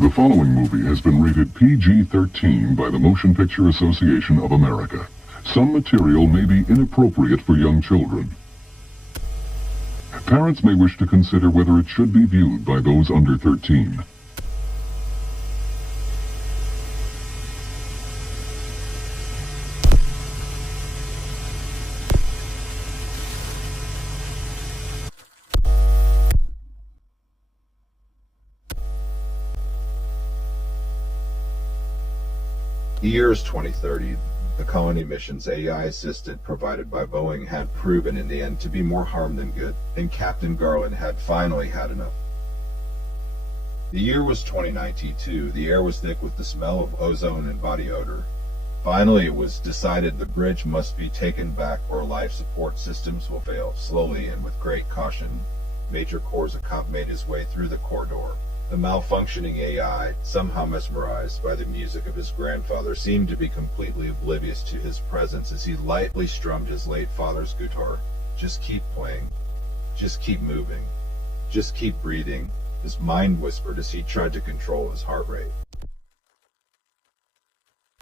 The following movie has been rated PG-13 by the Motion Picture Association of America. Some material may be inappropriate for young children. Parents may wish to consider whether it should be viewed by those under 13. The year is 2030. The colony mission's AI assistant provided by Boeing had proven in the end to be more harm than good, and Captain Garland had finally had enough. The year was 2092. The air was thick with the smell of ozone and body odor. Finally, it was decided the bridge must be taken back or life support systems will fail. Slowly and with great caution, Major Korsakov made his way through the corridor. The malfunctioning AI, somehow mesmerized by the music of his grandfather, seemed to be completely oblivious to his presence as he lightly strummed his late father's guitar. Just keep playing. Just keep moving. Just keep breathing, his mind whispered as he tried to control his heart rate.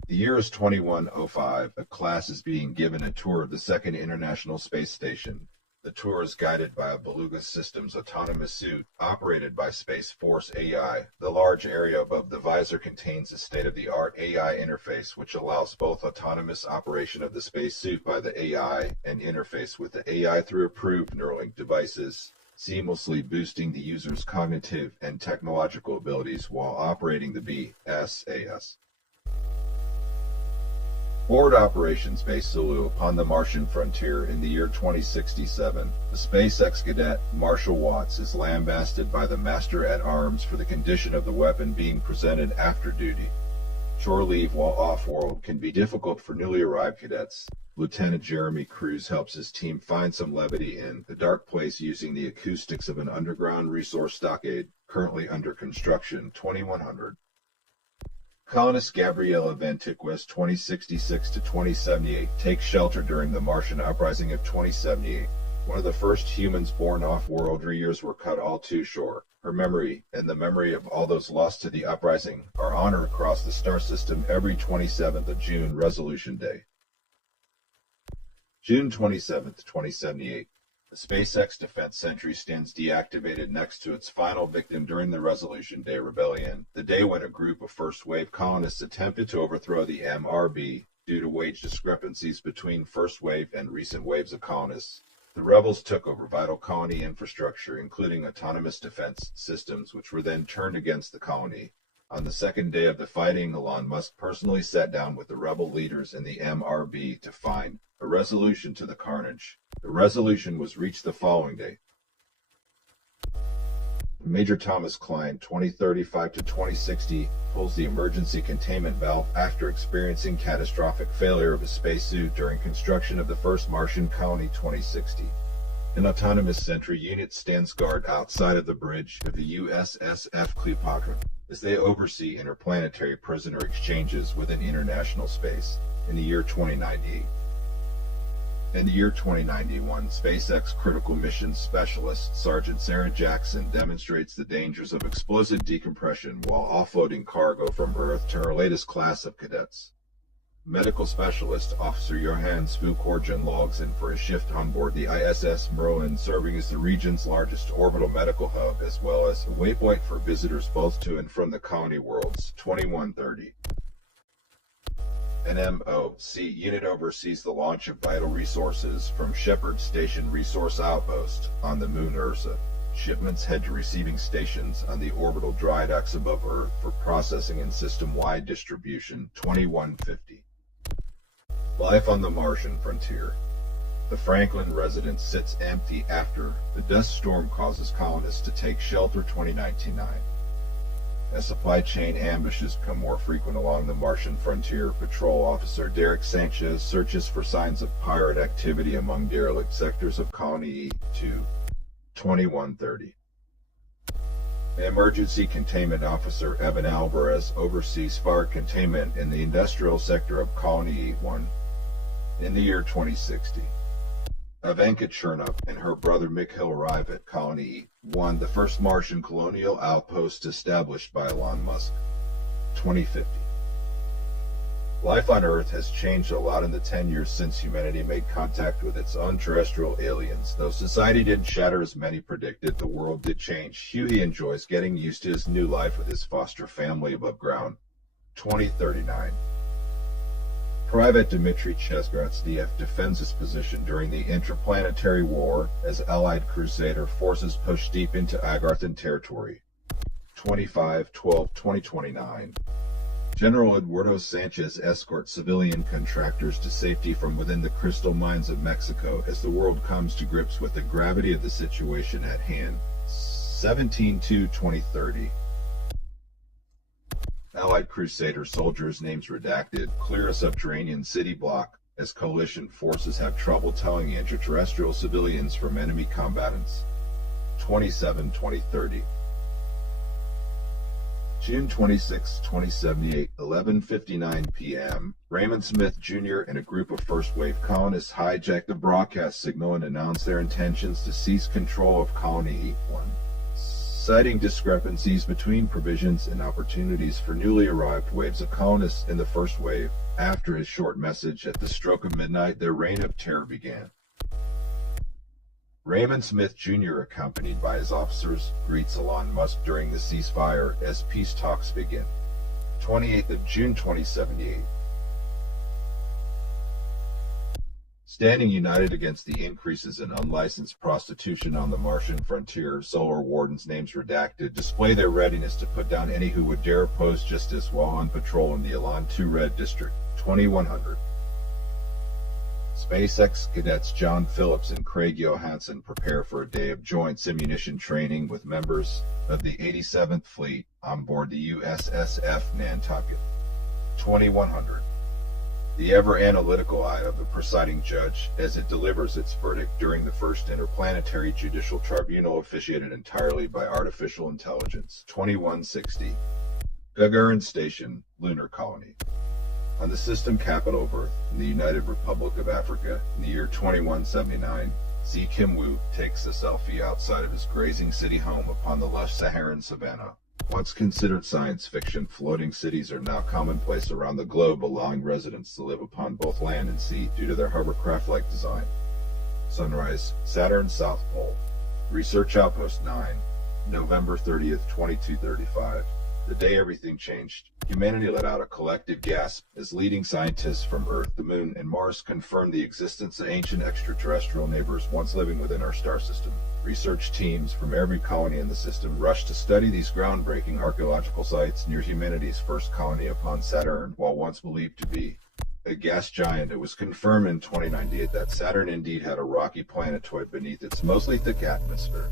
The year is 2105. A class is being given a tour of the Second International Space Station. The tour is guided by a Beluga Systems autonomous suit operated by Space Force AI. The large area above the visor contains a state-of-the-art AI interface which allows both autonomous operation of the spacesuit by the AI and interface with the AI through approved Neuralink devices, seamlessly boosting the user's cognitive and technological abilities while operating the BSAS. Forward Operations Base Sulu upon the Martian frontier in the year 2067. The SpaceX cadet Marshall Watts is lambasted by the Master-at-Arms for the condition of the weapon being presented after duty. Shore leave while off-world can be difficult for newly arrived cadets. Lieutenant Jeremy Cruz helps his team find some levity in the dark place using the acoustics of an underground resource stockade currently under construction. 2100. Colonist Gabriela Ventuquist 2066 to 2078 takes shelter during the Martian uprising of 2078. One of the first humans born off-world. Her years were cut all too short. Her memory, and the memory of all those lost to the uprising, are honored across the star system every 27th of June, Resolution Day. June 27th, 2078. The SpaceX Defense Sentry stands deactivated next to its final victim during the Resolution Day rebellion, the day when a group of first-wave colonists attempted to overthrow the MRB due to wage discrepancies between first-wave and recent waves of colonists. The rebels took over vital colony infrastructure, including autonomous defense systems, which were then turned against the colony. On the second day of the fighting, Elon Musk personally sat down with the rebel leaders in the MRB to find a resolution to the carnage. The resolution was reached the following day. Major Thomas Klein, 2035 to 2060, pulls the emergency containment valve after experiencing catastrophic failure of his spacesuit during construction of the first Martian colony. 2060. An autonomous sentry unit stands guard outside of the bridge of the USSF Cleopatra as they oversee interplanetary prisoner exchanges within international space in the year 2098. In the year 2091, SpaceX Critical Mission Specialist Sergeant Sarah Jackson demonstrates the dangers of explosive decompression while offloading cargo from Earth to her latest class of cadets. Medical Specialist Officer Johann Svukorjan logs in for a shift on board the ISS Merlin, serving as the region's largest orbital medical hub as well as a waypoint for visitors both to and from the colony worlds. 2130. An MOC unit oversees the launch of vital resources from Shepard Station Resource Outpost on the moon Ursa. Shipments head to receiving stations on the orbital dry docks above Earth for processing and system-wide distribution. 2150. Life on the Martian frontier. The Franklin residence sits empty after the dust storm causes colonists to take shelter 2099. As supply chain ambushes become more frequent along the Martian frontier, Patrol Officer Derek Sanchez searches for signs of pirate activity among derelict sectors of Colony E2, 2130. Emergency Containment Officer Evan Alvarez oversees fire containment in the industrial sector of Colony E1 in the year 2060. Ivanka Chernup and her brother Mikhail arrive at Colony E1, the first Martian colonial outpost established by Elon Musk. 2050. Life on Earth has changed a lot in the 10 years since humanity made contact with its terrestrial aliens. Though society didn't shatter as many predicted, the world did change. Huey enjoys getting used to his new life with his foster family above ground. 2039. Private Dmitry Chesgratsdiev defends his position during the interplanetary war as Allied Crusader forces push deep into Agarthan territory. 25/12/2029. General Eduardo Sanchez escorts civilian contractors to safety from within the crystal mines of Mexico as the world comes to grips with the gravity of the situation at hand. 17/2/2030. Allied Crusader soldiers' names redacted clear a subterranean city block as coalition forces have trouble telling extraterrestrial civilians from enemy combatants. 27/2030. June 26, 2078, 11:59 p.m. Raymond Smith Jr. and a group of First Wave colonists hijacked the broadcast signal and announced their intentions to seize control of Colony E1. Citing discrepancies between provisions and opportunities for newly arrived waves of colonists in the first wave, after his short message at the stroke of midnight, their reign of terror began. Raymond Smith Jr., accompanied by his officers, greets Elon Musk during the ceasefire as peace talks begin. 28th of June 2078. Standing united against the increases in unlicensed prostitution on the Martian frontier, Solar Wardens, names redacted, display their readiness to put down any who would dare oppose justice while on patrol in the Elan 2 Red District. 2100. SpaceX cadets John Phillips and Craig Johansson prepare for a day of joint simunition training with members of the 87th Fleet on board the USSF Nantucket. 2100. The ever-analytical eye of the presiding judge as it delivers its verdict during the first interplanetary judicial tribunal officiated entirely by artificial intelligence. 2160. Gagarin Station, Lunar Colony. On the system capital of Earth, in the United Republic of Africa, in the year 2179, Z. Kim Woo takes a selfie outside of his grazing city home upon the lush Saharan savanna. Once considered science fiction, floating cities are now commonplace around the globe, allowing residents to live upon both land and sea due to their hovercraft-like design. Sunrise, Saturn South Pole. Research Outpost 9, November 30th, 2235. The day everything changed. Humanity let out a collective gasp as leading scientists from Earth, the Moon, and Mars confirmed the existence of ancient extraterrestrial neighbors once living within our star system. Research teams from every colony in the system rushed to study these groundbreaking archaeological sites near humanity's first colony upon Saturn. While once believed to be a gas giant, it was confirmed in 2098 that Saturn indeed had a rocky planetoid beneath its mostly thick atmosphere.